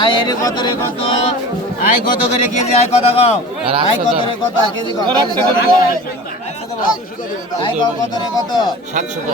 I এর কত রে কত আই কত করে কেজি আই কত কও আই কত রে কত কেজি কত আই কত রে কত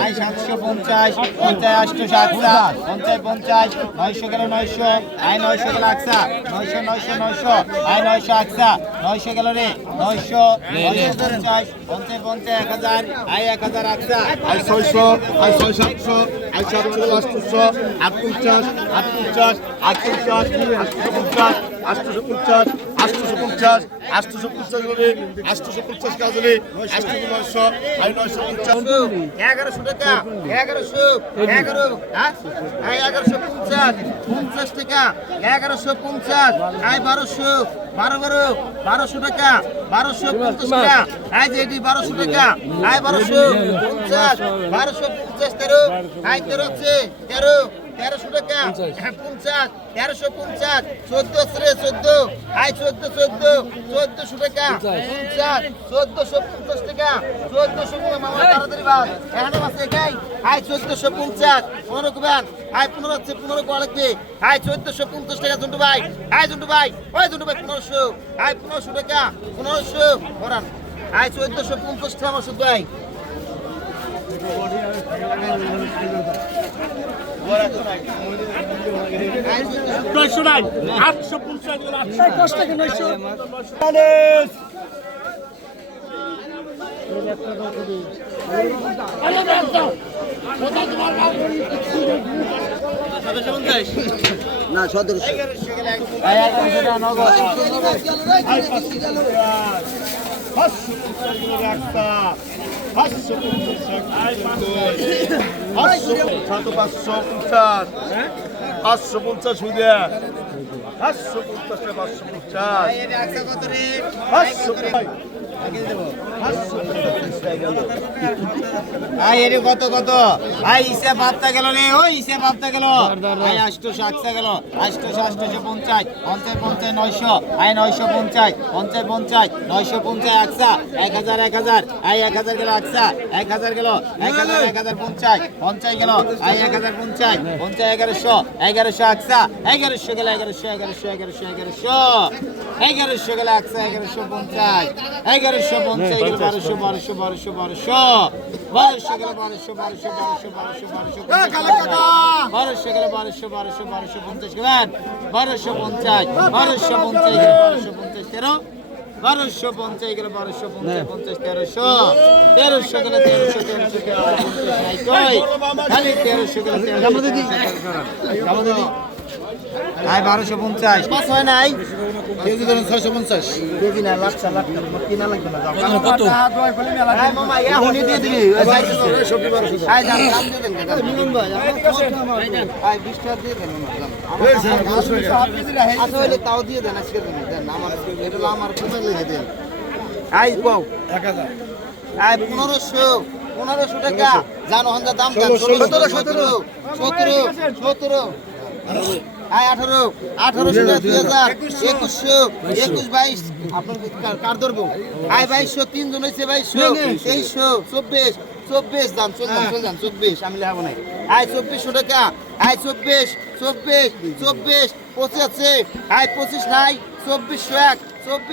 আই সাতশো পঞ্চাশ পঞ্চাশ আটশো সাতশা পঞ্চাশ পঞ্চাশ নয়শো গেল নয়শো আই নয়শো গেল আকসা নয়শো নয়শো নয়শো আই নয়শো আকসা নয়শো গেল রে নয়শো নয়শো পঞ্চাশ পঞ্চাশ পঞ্চাশ এক হাজার আই এক হাজার আকসা আই ছয়শো আই ছয় সাতশো আটপঞ্চাশ আটপঞ্চাশ আটপঞ্চাশ আটশো পঞ্চাশ আটশোশো পঞ্চাশ আটশোশো পঞ্চাশ আটশোশো পঞ্চাশ করে আটশোশো পঞ্চাশ কাজলে আটশোশো নয়শো আই নয়শো পঞ্চাশ এগারোশো টাকা এগারোশো এগারো হ্যাঁ এগারোশো পঞ্চাশ পঞ্চাশ টাকা এগারোশো পঞ্চাশ আই বারোশো বারো বারো বারোশো টাকা বারোশো পঞ্চাশ টাকা আই যেটি বারোশো টাকা আই বারোশো পঞ্চাশ বারোশো পঞ্চাশ তেরো আই তেরো তেরো তেরোশো টাকা। হ্যাঁ, পঞ্চাশ। তেরোশো পঞ্চাশ। চোদ্দ রে চোদ্দ। আই চোদ্দ চোদ্দ। চোদ্দশো টাকা। পঞ্চাশ। চোদ্দশো পঞ্চাশ টাকা। চোদ্দশো তাড়াতাড়ি ভাগ এখানে একাই। আই চোদ্দশো পঞ্চাশ। পনেরো কুবান আই পনেরো হচ্ছে পনেরো কোয়া লাগবে। আই চোদ্দশো পঞ্চাশ টাকা জন্টু ভাই। আই জন্টু ভাই। ওই জন্টু ভাই পনেরোশো। আই পনেরোশো টাকা পনেরোশো। করান আই চোদ্দশো পঞ্চাশ টাকা আমার শুধু ভাই। নয়শো নাই আটশো পঞ্চাশ নয়শো এগারোশো টাকা নগদ পাঁচশো পঞ্চাশ একটা পাঁচশো পঞ্চাশ পাঁচশো পঞ্চাশ পাঁচশো পঞ্চাশ পাঁচশো একশো ইসে বাপতা গেল রে ওই ইসে আষ্টশো আকসা গেল। আষ্টশো পঞ্চাশ পঞ্চাশ পঞ্চাশ, নয়শো। আই, নয়শো পঞ্চাশ পঞ্চাশ পঞ্চাশ, নয়শো পঞ্চাশ আকসা এক হাজার এক হাজার। আই, এক হাজার গেল আকসা এক হাজার গেল, এক হাজার এক হাজার পঞ্চাশ পঞ্চাশ গেল, আই, এক হাজার পঞ্চাশ পঞ্চাশ, এগারোশো এগারোশো আকসা এগারোশো গেল এগারোশো। এগারোশো এগারোশো এগারোশো এগারোশো গেল আকসা এগারোশো পঞ্চাশ এগারোশো পঞ্চাশ গেল বারোশো বারোশো বারোশো বারোশো বারোশো গেল বারোশো বারোশো বারোশো বারোশো বারোশো বারোশো গেল বারোশো বারোশো বারোশো পঞ্চাশ গেলেন বারোশো পঞ্চাশ বারোশো পঞ্চাশ গেল বারোশো পঞ্চাশ তেরো বারোশো পঞ্চাশ গেল বারোশো পঞ্চাশ পঞ্চাশ তেরোশো তেরোশো গেলে তেরোশো তেরোশো তেরোশো পঞ্চাশ খালি তেরোশো গেলে তেরোশো আয় বারোশো পঞ্চাশ। পাঁচ হয় নাই? কেজি ধরুন ছয়শো পঞ্চাশ। কেজি না লাখ লাখ কিনা লাগবে না কত? হুনি দিয়ে দিবি। দিয়ে দেন বিশ টাকা দিয়ে দেন তাও দিয়ে দেন আজকে দেন দেন আমার এটা আমার কমে লেগে দেন। আয় কও আয় পনেরোশো পনেরোশো টাকা। জানো হন্দা দাম সতেরো সতেরো সতেরো সতেরো। আয় আঠারো আঠারোশো দুই হাজার একুশশো একুশ বাইশ। আপনার কার- ধরবো? আয় বাইশশো তিনজন হয়েছে বাইশশো তেইশশো চব্বিশ চব্বিশ দাম চল দাম চব্বিশ আমি লেখাবো নাই। আয় চব্বিশশো টাকা আয় চব্বিশ চব্বিশ চব্বিশ পঁচিশ আছে আয় পঁচিশ নাই চব্বিশশো এক চব্বিশ